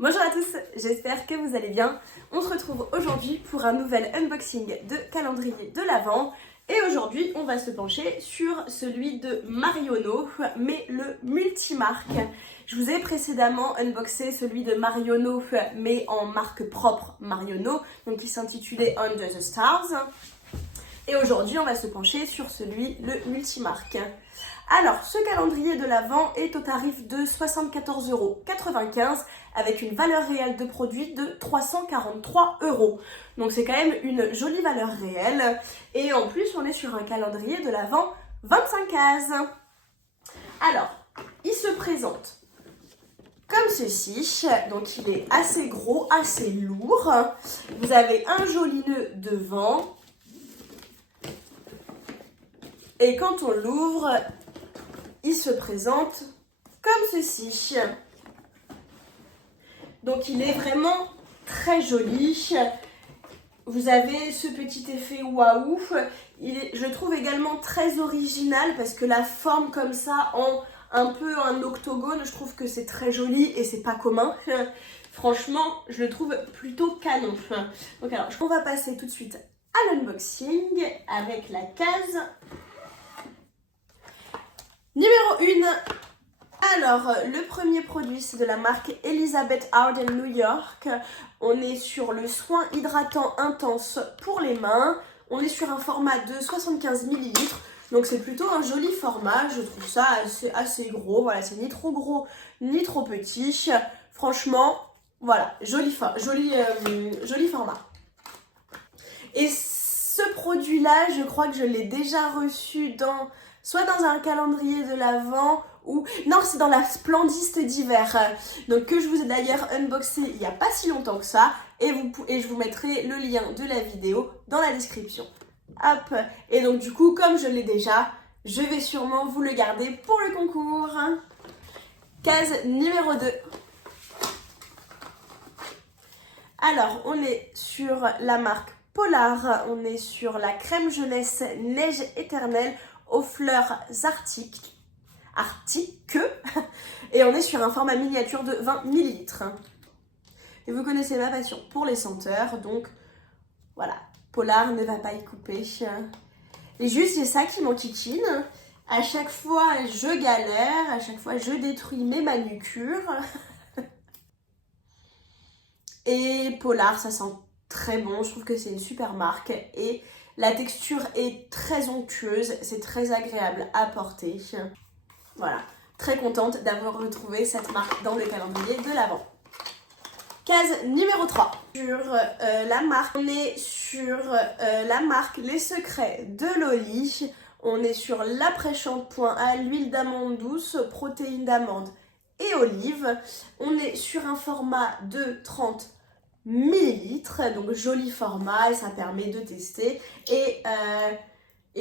Bonjour à tous, j'espère que vous allez bien. On se retrouve aujourd'hui pour un nouvel unboxing de calendrier de l'Avent. Et aujourd'hui, on va se pencher sur celui de Marionneau, mais le multimarque. Je vous ai précédemment unboxé celui de Marionneau, mais en marque propre Marionneau, donc qui s'intitulait Under the Stars. Et aujourd'hui, on va se pencher sur celui, le multimarque. Alors, ce calendrier de l'Avent est au tarif de 74,95 € avec une valeur réelle de produit de 343 €. Donc c'est quand même une jolie valeur réelle. Et en plus, on est sur un calendrier de l'Avent 25 cases. Alors, il se présente comme ceci. Donc il est assez gros, assez lourd. Vous avez un joli nœud devant. Et quand on l'ouvre, il se présente comme ceci. Donc il est vraiment très joli. Vous avez ce petit effet waouh. Je le trouve également très original parce que la forme comme ça en un peu un octogone, je trouve que c'est très joli et c'est pas commun. Franchement, je le trouve plutôt canon. Donc alors, on va passer tout de suite à l'unboxing avec la case numéro 1. Alors, le premier produit, c'est de la marque Elizabeth Arden New York. On est sur le soin hydratant intense pour les mains. On est sur un format de 75 ml. Donc, c'est plutôt un joli format. Je trouve ça assez gros. Voilà, c'est ni trop gros, ni trop petit. Franchement, voilà, joli format. Et ce produit-là, je crois que je l'ai déjà reçu soit dans un calendrier de l'Avent ou... Non, c'est dans la Splendiste d'hiver. Donc que je vous ai d'ailleurs unboxé il n'y a pas si longtemps que ça. Et je vous mettrai le lien de la vidéo dans la description. Hop. Et donc du coup, comme je l'ai déjà, je vais sûrement vous le garder pour le concours. Case numéro 2. Alors, on est sur la marque Polar. On est sur la crème jeunesse neige éternelle aux fleurs arctiques. Et on est sur un format miniature de 20 ml. Et vous connaissez ma passion pour les senteurs, donc voilà, Polar ne va pas y couper. Et juste, c'est ça qui m'enquiquine. À chaque fois, je galère, à chaque fois, je détruis mes manucures. Et Polar, ça sent très bon, je trouve que c'est une super marque. Et la texture est très onctueuse, c'est très agréable à porter. Voilà, très contente d'avoir retrouvé cette marque dans le calendrier de l'Avent. Case numéro 3. Sur la marque, on est sur la marque Les Secrets de Loli. On est sur l'après-shampoing à l'huile d'amande douce, protéines d'amande et olive. On est sur un format de 30 ml, donc joli format et ça permet de tester. Et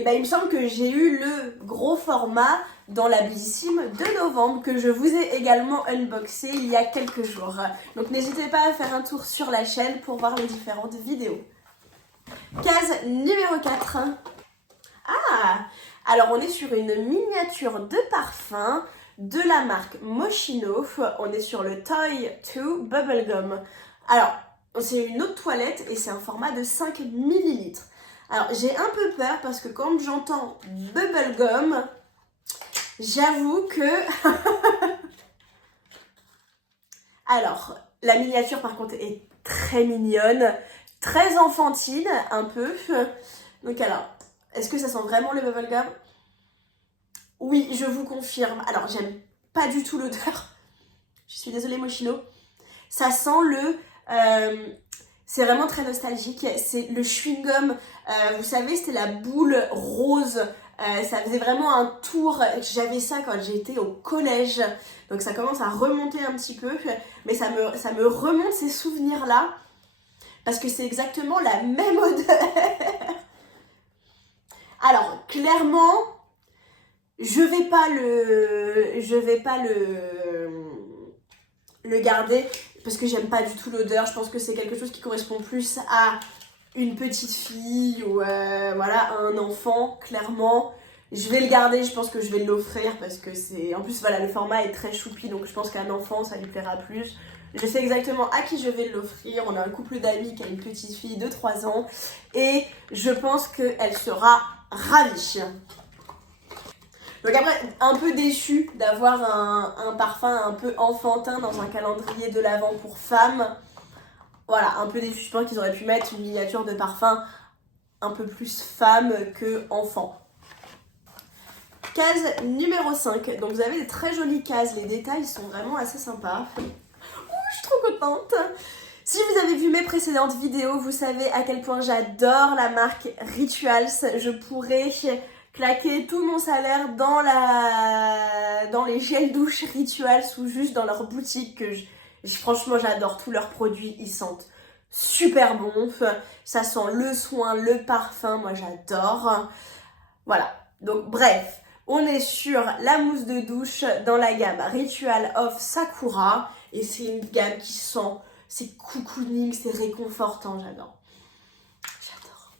ben, il me semble que j'ai eu le gros format dans la Bellissime de novembre que je vous ai également unboxé il y a quelques jours. Donc n'hésitez pas à faire un tour sur la chaîne pour voir les différentes vidéos. Case numéro 4. Ah, alors on est sur une miniature de parfum de la marque Moschino. On est sur le Toy 2 Bubblegum. Alors, c'est une eau de toilette et c'est un format de 5 ml. Alors, j'ai un peu peur parce que quand j'entends bubblegum, j'avoue que... Alors, la miniature par contre est très mignonne, très enfantine un peu. Donc alors, est-ce que ça sent vraiment le bubblegum? Oui, je vous confirme. Alors, j'aime pas du tout l'odeur. Je suis désolée, Moschino. Ça sent le... c'est vraiment très nostalgique, c'est le chewing-gum, vous savez, c'était la boule rose, ça faisait vraiment un tour, j'avais ça quand j'étais au collège, donc ça commence à remonter un petit peu, mais ça me remonte ces souvenirs-là, parce que c'est exactement la même odeur. Alors, clairement, je vais pas le garder parce que j'aime pas du tout l'odeur. Je pense que c'est quelque chose qui correspond plus à une petite fille ou voilà, à un enfant, clairement. Je vais le garder, je pense que je vais l'offrir parce que c'est... En plus, voilà, le format est très choupi, donc je pense qu'à un enfant, ça lui plaira plus. Je sais exactement à qui je vais l'offrir. On a un couple d'amis qui a une petite fille de 3 ans et je pense qu'elle sera ravie. Donc après, un peu déçue d'avoir un parfum un peu enfantin dans un calendrier de l'Avent pour femmes. Voilà, un peu déçue. Je pense qu'ils auraient pu mettre une miniature de parfum un peu plus femme que enfant. Case numéro 5. Donc vous avez des très jolies cases. Les détails sont vraiment assez sympas. Je suis trop contente. Si vous avez vu mes précédentes vidéos, vous savez à quel point j'adore la marque Rituals. Je pourrais claquer tout mon salaire dans les gels douche Rituals ou juste dans leur boutique. Franchement, j'adore tous leurs produits. Ils sentent super bon. Ça sent le soin, le parfum. Moi, j'adore. Voilà. Donc, bref. On est sur la mousse de douche dans la gamme Ritual of Sakura. Et c'est une gamme qui sent, c'est cocooning, c'est réconfortant, j'adore. J'adore.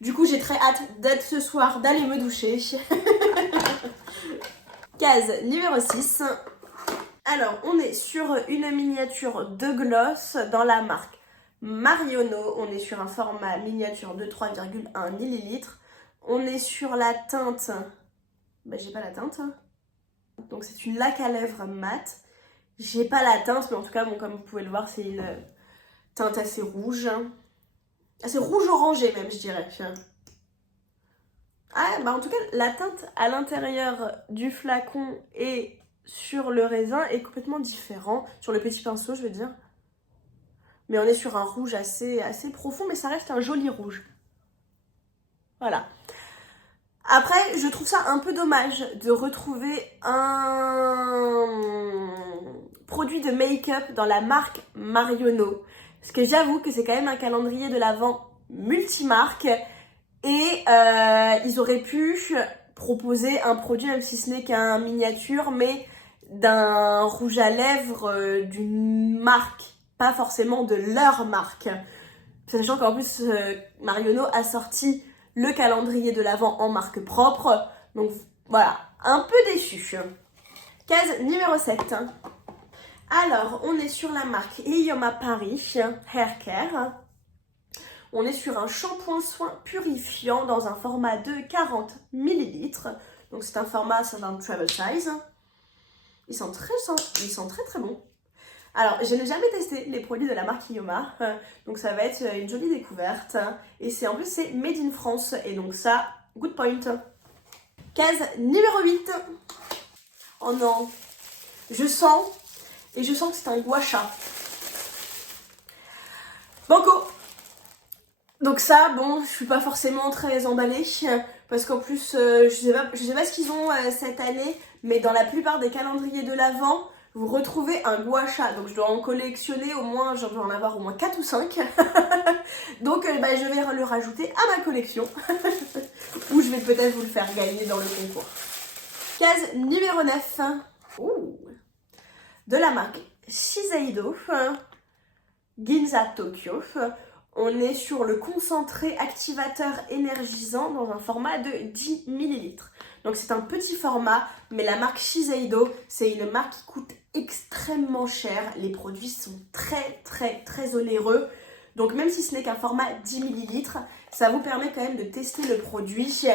Du coup, j'ai très hâte d'être ce soir, d'aller me doucher. Case numéro 6. Alors, on est sur une miniature de gloss dans la marque Marionneau. On est sur un format miniature de 3,1 ml. On est sur la teinte... j'ai pas la teinte. Donc, c'est une laque à lèvres mat. J'ai pas la teinte, mais en tout cas, bon, comme vous pouvez le voir, c'est une teinte assez rouge. Assez rouge-orangé même, je dirais. Ah, en tout cas, la teinte à l'intérieur du flacon et sur le raisin est complètement différent. Sur le petit pinceau, je veux dire. Mais on est sur un rouge assez profond, mais ça reste un joli rouge. Voilà. Après, je trouve ça un peu dommage de retrouver un produit de make-up dans la marque Marionneau. Parce que j'avoue que c'est quand même un calendrier de l'Avent multimarque. Et ils auraient pu proposer un produit, même si ce n'est qu'un miniature, mais d'un rouge à lèvres d'une marque. Pas forcément de leur marque. Sachant qu'en plus, Marionneau a sorti le calendrier de l'Avent en marque propre. Donc voilà, un peu déçu. Case numéro 7. Alors, on est sur la marque Ioma Paris Hair Care. On est sur un shampoing soin purifiant dans un format de 40 ml. Donc c'est un format, c'est un travel size. Ils sont très très bons. Alors, je n'ai jamais testé les produits de la marque Ioma, donc ça va être une jolie découverte. Et en plus, c'est made in France, et donc ça, good point. Case numéro 8. Oh non, je sens que c'est un gua sha. Banco. Donc ça, bon, je suis pas forcément très emballée, parce qu'en plus, je sais pas ce qu'ils ont cette année, mais dans la plupart des calendriers de l'Avent, vous retrouvez un gua sha. Donc je dois en collectionner au moins, je dois en avoir au moins 4 ou 5. Donc je vais le rajouter à ma collection. Ou je vais peut-être vous le faire gagner dans le concours. Case numéro 9. Ouh. De la marque Shiseido, Ginza Tokyo. On est sur le concentré activateur énergisant dans un format de 10 ml. Donc c'est un petit format, mais la marque Shiseido, c'est une marque qui coûte extrêmement cher. Les produits sont très très très onéreux. Donc même si ce n'est qu'un format 10 ml, ça vous permet quand même de tester le produit.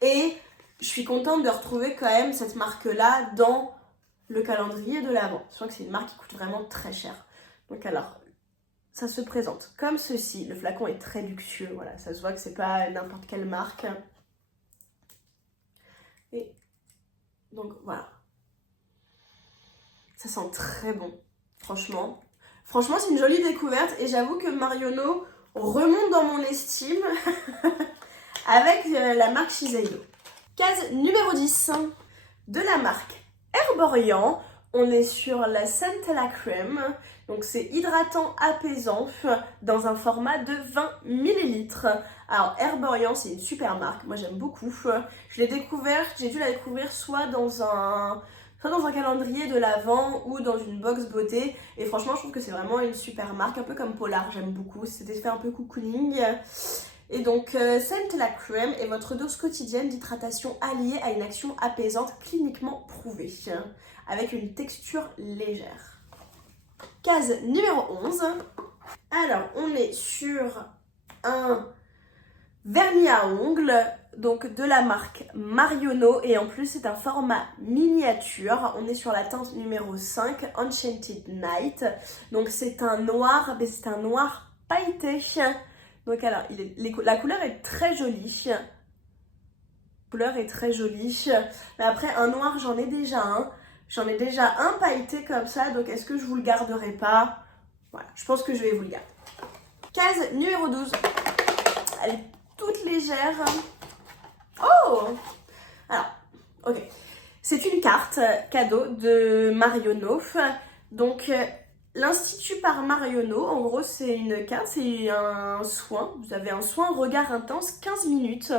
Et je suis contente de retrouver quand même cette marque-là dans le calendrier de l'Avent. Je crois que c'est une marque qui coûte vraiment très cher. Donc alors, ça se présente comme ceci. Le flacon est très luxueux, voilà, ça se voit que c'est pas n'importe quelle marque. Et donc voilà. Ça sent très bon, franchement. Franchement, c'est une jolie découverte et j'avoue que Marionneau remonte dans mon estime avec la marque Shiseido. Case numéro 10. De la marque Herborian, on est sur la Centella Crème. Donc c'est hydratant apaisant dans un format de 20 ml. Alors Herborian, c'est une super marque, moi j'aime beaucoup. J'ai dû la découvrir soit dans un calendrier de l'Avent ou dans une box beauté. Et franchement, je trouve que c'est vraiment une super marque, un peu comme Polar, j'aime beaucoup. C'est des effets un peu cocooning. Et donc, Centella Crème est votre dose quotidienne d'hydratation alliée à une action apaisante cliniquement prouvée, avec une texture légère. Case numéro 11. Alors, on est sur un vernis à ongles, donc de la marque Marionneau, et en plus c'est un format miniature. On est sur la teinte numéro 5, Enchanted Night. Donc c'est un noir, mais c'est un noir pailleté. Donc alors, la couleur est très jolie. La couleur est très jolie. Mais après, un noir, j'en ai déjà un. J'en ai déjà un pailleté comme ça, donc est-ce que je vous le garderai pas? Voilà, je pense que je vais vous le garder. Case numéro 12. Elle est toute légère. Oh! Alors, ok. C'est une carte cadeau de Marionneau. Donc, l'Institut par Marionneau, en gros, c'est une carte, c'est un soin. Vous avez un soin regard intense 15 minutes.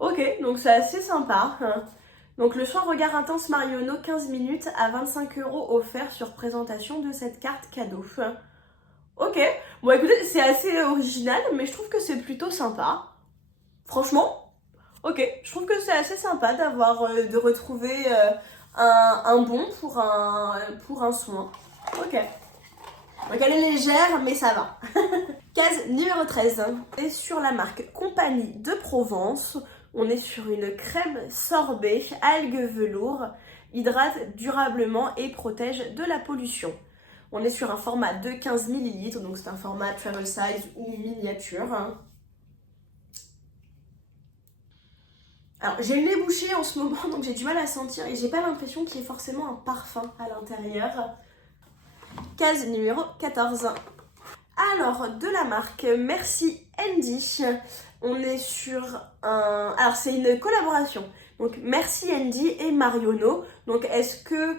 Ok, donc c'est assez sympa. Donc le soin regard intense Marionneau 15 minutes à 25 € offert sur présentation de cette carte cadeau. Ok, bon écoutez, c'est assez original, mais je trouve que c'est plutôt sympa. Franchement, ok, je trouve que c'est assez sympa de retrouver un bon pour un soin. Ok. Donc elle est légère, mais ça va. Case numéro 13. Et sur la marque Compagnie de Provence, on est sur une crème sorbet, algues velours, hydrate durablement et protège de la pollution. On est sur un format de 15 ml, donc c'est un format travel size ou miniature. Alors j'ai le nez bouché en ce moment, donc j'ai du mal à sentir et j'ai pas l'impression qu'il y ait forcément un parfum à l'intérieur. Case numéro 14. Alors, de la marque Merci Andy, on est sur un... Alors, c'est une collaboration. Donc, Merci Andy et Marionneau. Donc, est-ce que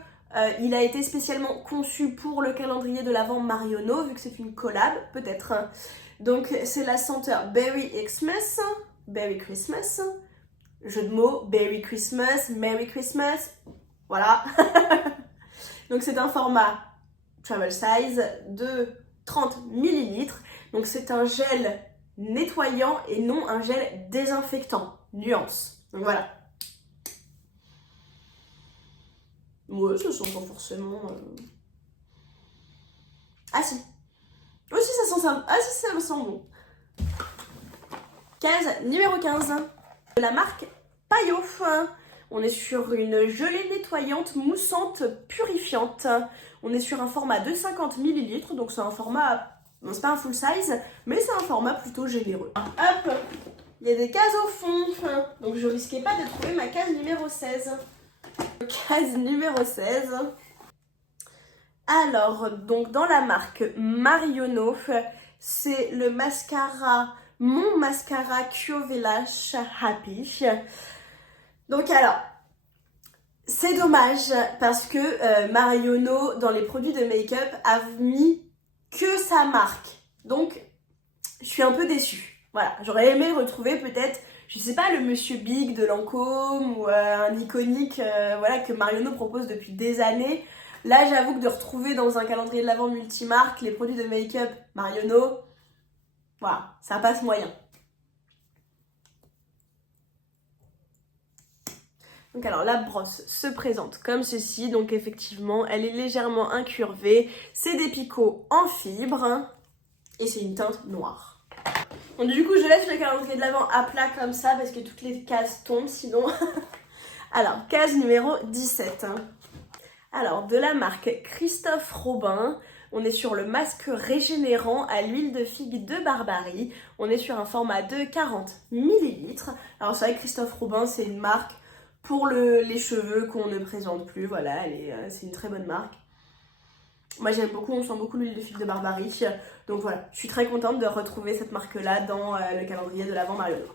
il a été spécialement conçu pour le calendrier de l'Avent Marionneau, vu que c'est une collab, peut-être. Donc, c'est la senteur Berry Xmas, Berry Christmas. Jeu de mots, Berry Christmas, Merry Christmas. Voilà. Donc, c'est un format travel size de 30 ml. Donc c'est un gel nettoyant et non un gel désinfectant. Nuance. Donc voilà. Ouais, ça sent pas forcément... Ah si. Aussi ça sent ça. Ah si, ça sent bon. Case numéro 15. De la marque Payot. On est sur une gelée nettoyante moussante purifiante. On est sur un format de 50 ml, donc c'est un format, bon, c'est pas un full size, mais c'est un format plutôt généreux. Hop, il y a des cases au fond, donc je risquais pas de trouver ma case numéro 16. Case numéro 16. Alors, donc dans la marque Marionneau, c'est le mascara, mon mascara Q-Velash Happy. Donc alors, c'est dommage parce que Marionneau, dans les produits de make-up, a mis que sa marque. Donc, je suis un peu déçue. Voilà, j'aurais aimé retrouver peut-être, je sais pas, le Monsieur Big de Lancôme ou un iconique voilà, que Marionneau propose depuis des années. Là, j'avoue que de retrouver dans un calendrier de l'Avent multimarque les produits de make-up Marionneau, voilà, ça passe moyen. Donc alors la brosse se présente comme ceci, donc effectivement elle est légèrement incurvée, c'est des picots en fibre et c'est une teinte noire. Donc du coup je laisse le calendrier de l'Avent à plat comme ça parce que toutes les cases tombent sinon. Alors case numéro 17. Alors de la marque Christophe Robin, on est sur le masque régénérant à l'huile de figue de Barbarie, on est sur un format de 40 ml. Alors c'est vrai que Christophe Robin c'est une marque pour les cheveux qu'on ne présente plus, voilà, c'est une très bonne marque. Moi j'aime beaucoup, on sent beaucoup l'huile de figue de Barbarie. Donc voilà, je suis très contente de retrouver cette marque-là dans le calendrier de l'Avent Marionneau.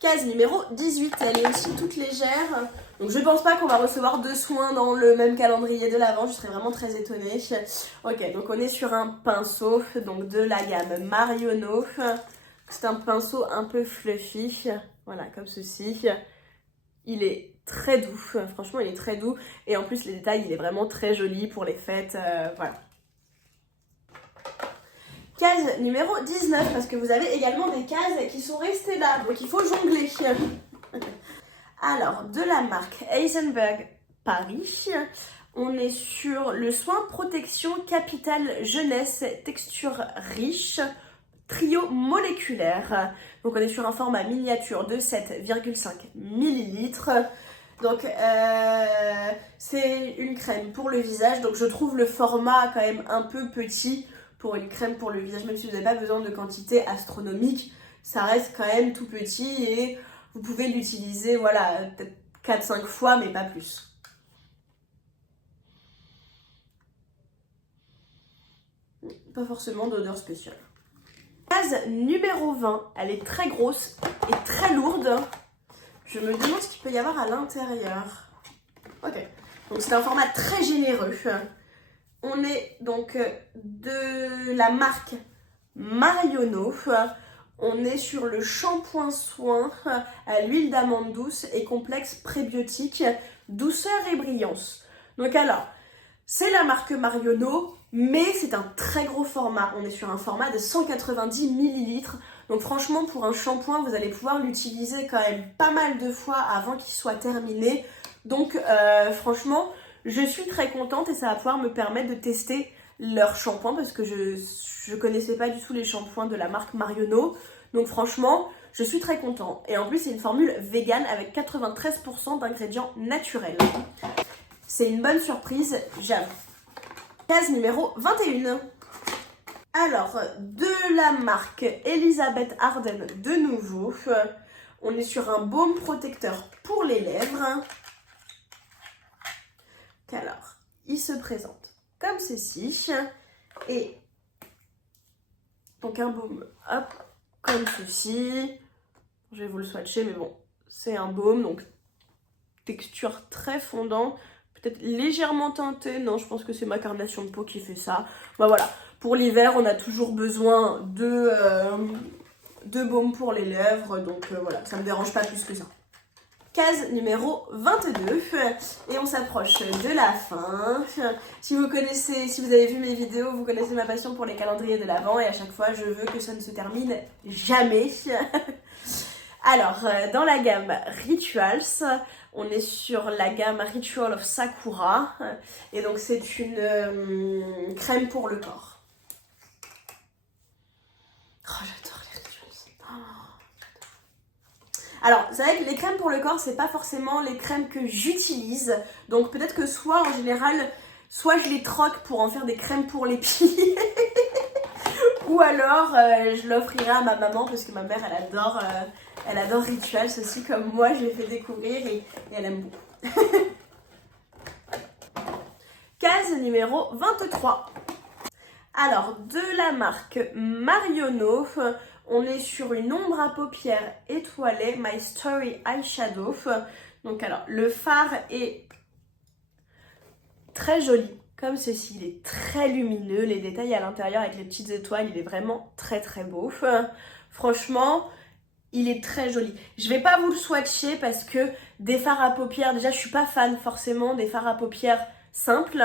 Case numéro 18, elle est aussi toute légère. Donc je pense pas qu'on va recevoir deux soins dans le même calendrier de l'Avent, je serais vraiment très étonnée. Ok, donc on est sur un pinceau donc de la gamme Marionneau. C'est un pinceau un peu fluffy, voilà, comme ceci. Il est très doux, franchement il est très doux et en plus les détails il est vraiment très joli pour les fêtes, voilà. Case numéro 19 parce que vous avez également des cases qui sont restées là, donc il faut jongler. Alors de la marque Heisenberg Paris, On est sur le soin protection Capital Jeunesse, texture riche, trio moléculaire. Donc on est sur un format miniature de 7,5 ml. Donc c'est une crème pour le visage. Donc je trouve le format quand même un peu petit pour une crème pour le visage. Même si vous n'avez pas besoin de quantité astronomique, ça reste quand même tout petit et vous pouvez l'utiliser voilà, peut-être 4-5 fois mais pas plus. Pas forcément d'odeur spéciale. Case numéro 20, elle est très grosse et très lourde. Je me demande ce qu'il peut y avoir à l'intérieur. Ok, donc c'est un format très généreux. On est donc de la marque Marionneau. On est sur le shampoing soin à l'huile d'amande douce et complexe prébiotique, douceur et brillance. Donc alors, c'est la marque Marionneau, mais c'est un très gros format. On est sur un format de 190 ml. Donc franchement, pour un shampoing, vous allez pouvoir l'utiliser quand même pas mal de fois avant qu'il soit terminé. Donc franchement, je suis très contente et ça va pouvoir me permettre de tester leur shampoing parce que je connaissais pas du tout les shampoings de la marque Marionneau. Donc franchement, je suis très contente. Et en plus, c'est une formule vegan avec 93% d'ingrédients naturels. C'est une bonne surprise, j'avoue. Case numéro 21. Alors, de la marque Elizabeth Arden de nouveau, on est sur un baume protecteur pour les lèvres. Alors, il se présente comme ceci. Et donc un baume, hop, comme ceci. Je vais vous le swatcher, mais bon, c'est un baume, donc texture très fondante. Peut-être légèrement teinté, non, je pense que c'est ma carnation de peau qui fait ça. Bah voilà, pour l'hiver, on a toujours besoin de baume pour les lèvres, donc voilà, ça me dérange pas plus que ça. Case numéro 22, et on s'approche de la fin. Si vous avez vu mes vidéos, vous connaissez ma passion pour les calendriers de l'Avent, et à chaque fois, je veux que ça ne se termine jamais. Alors, dans la gamme Rituals, on est sur la gamme Ritual of Sakura. Et donc, c'est une crème pour le corps. Oh, j'adore les Rituals. Oh. Alors, vous savez que les crèmes pour le corps, c'est pas forcément les crèmes que j'utilise. Donc, peut-être que soit, en général, soit je les troque pour en faire des crèmes pour les pieds. Ou alors, je l'offrirai à ma maman parce que ma mère, elle adore Rituals aussi, comme moi, je l'ai fait découvrir et elle aime beaucoup. Case numéro 23. Alors, de la marque Marionneau, on est sur une ombre à paupières étoilée, My Story Eyeshadow. Donc alors, le fard est très joli, comme ceci. Il est très lumineux, les détails à l'intérieur avec les petites étoiles, il est vraiment très très beau. Franchement, il est très joli. Je vais pas vous le swatcher parce que des fards à paupières, déjà je suis pas fan forcément des fards à paupières simples.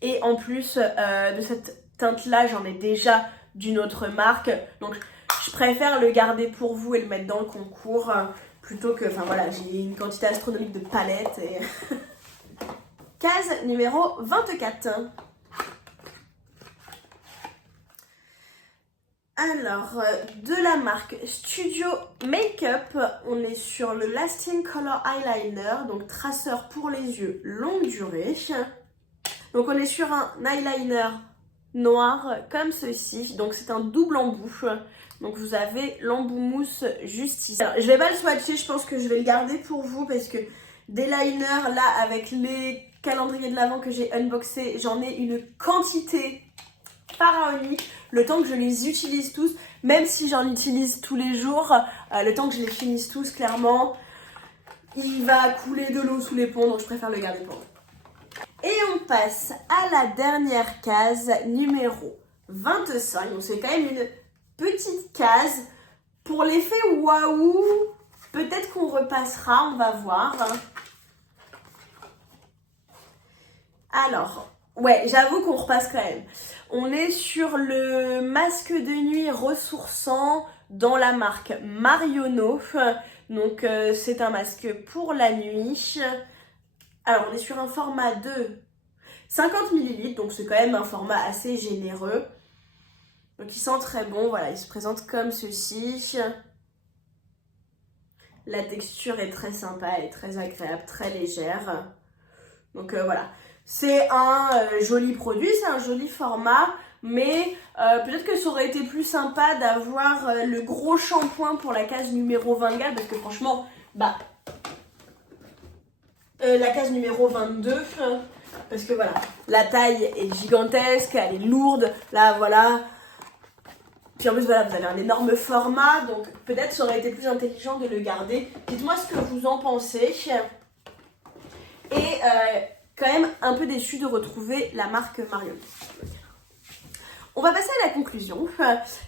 Et en plus de cette teinte là, j'en ai déjà d'une autre marque. Donc je préfère le garder pour vous et le mettre dans le concours plutôt que, enfin voilà, j'ai une quantité astronomique de palettes. Et... Case numéro 24. Alors, de la marque Studio Makeup, on est sur le Lasting Color Eyeliner, donc traceur pour les yeux longue durée. Donc on est sur un eyeliner noir comme ceci, donc c'est un double embout. Donc vous avez l'embout mousse juste ici. Alors, je vais pas le swatcher, je pense que je vais le garder pour vous parce que des liners là avec les calendriers de l'Avent que j'ai unboxé, j'en ai une quantité pharaonique. Le temps que je les utilise tous, même si j'en utilise tous les jours, le temps que je les finisse tous, clairement, il va couler de l'eau sous les ponts, donc je préfère le garder pour vous. Et on passe à la dernière case, numéro 25. Donc c'est quand même une petite case. Pour l'effet waouh, peut-être qu'on repassera, on va voir. Alors, ouais, j'avoue qu'on repasse quand même. On est sur le masque de nuit ressourçant dans la marque Marionneau. Donc c'est un masque pour la nuit. Alors on est sur un format de 50 ml, donc c'est quand même un format assez généreux. Donc il sent très bon, voilà, il se présente comme ceci. La texture est très sympa, elle est très agréable, très légère. Donc voilà, c'est un joli produit, c'est un joli format, mais peut-être que ça aurait été plus sympa d'avoir le gros shampoing pour la case numéro 24, parce que franchement, bah, la case numéro 22, parce que voilà, la taille est gigantesque, elle est lourde, là voilà. Puis en plus, voilà, vous avez un énorme format, donc peut-être ça aurait été plus intelligent de le garder. Dites-moi ce que vous en pensez. Et quand même un peu déçue de retrouver la marque Marionneau. On va passer à la conclusion.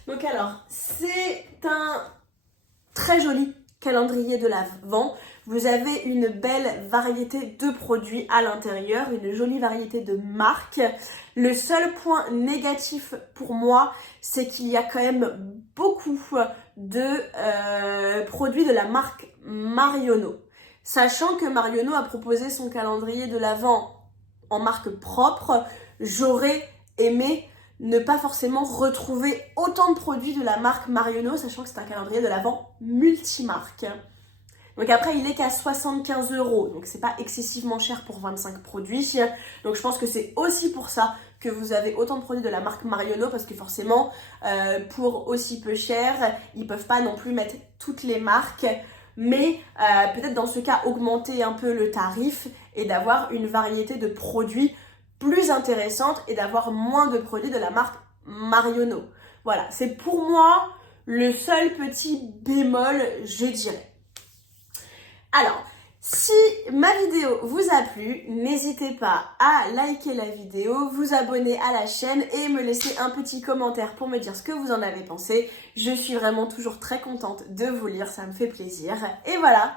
Donc alors, c'est un très joli calendrier de l'Avent. Vous avez une belle variété de produits à l'intérieur, une jolie variété de marques. Le seul point négatif pour moi, c'est qu'il y a quand même beaucoup de produits de la marque Marionneau. Sachant que Marionneau a proposé son calendrier de l'Avent en marque propre, j'aurais aimé ne pas forcément retrouver autant de produits de la marque Marionneau, sachant que c'est un calendrier de l'Avent multimarque. Donc après, il est qu'à 75 €, donc c'est pas excessivement cher pour 25 produits. Donc je pense que c'est aussi pour ça que vous avez autant de produits de la marque Marionneau, parce que forcément, pour aussi peu cher, ils peuvent pas non plus mettre toutes les marques, mais peut-être dans ce cas, augmenter un peu le tarif et d'avoir une variété de produits plus intéressante et d'avoir moins de produits de la marque Marionneau. Voilà, c'est pour moi le seul petit bémol, je dirais. Alors, si ma vidéo vous a plu, n'hésitez pas à liker la vidéo, vous abonner à la chaîne et me laisser un petit commentaire pour me dire ce que vous en avez pensé. Je suis vraiment toujours très contente de vous lire, ça me fait plaisir. Et voilà.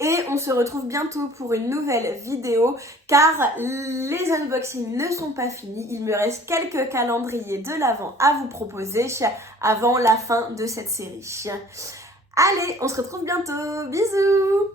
Et on se retrouve bientôt pour une nouvelle vidéo, car les unboxings ne sont pas finis. Il me reste quelques calendriers de l'Avent à vous proposer avant la fin de cette série. Allez, on se retrouve bientôt. Bisous!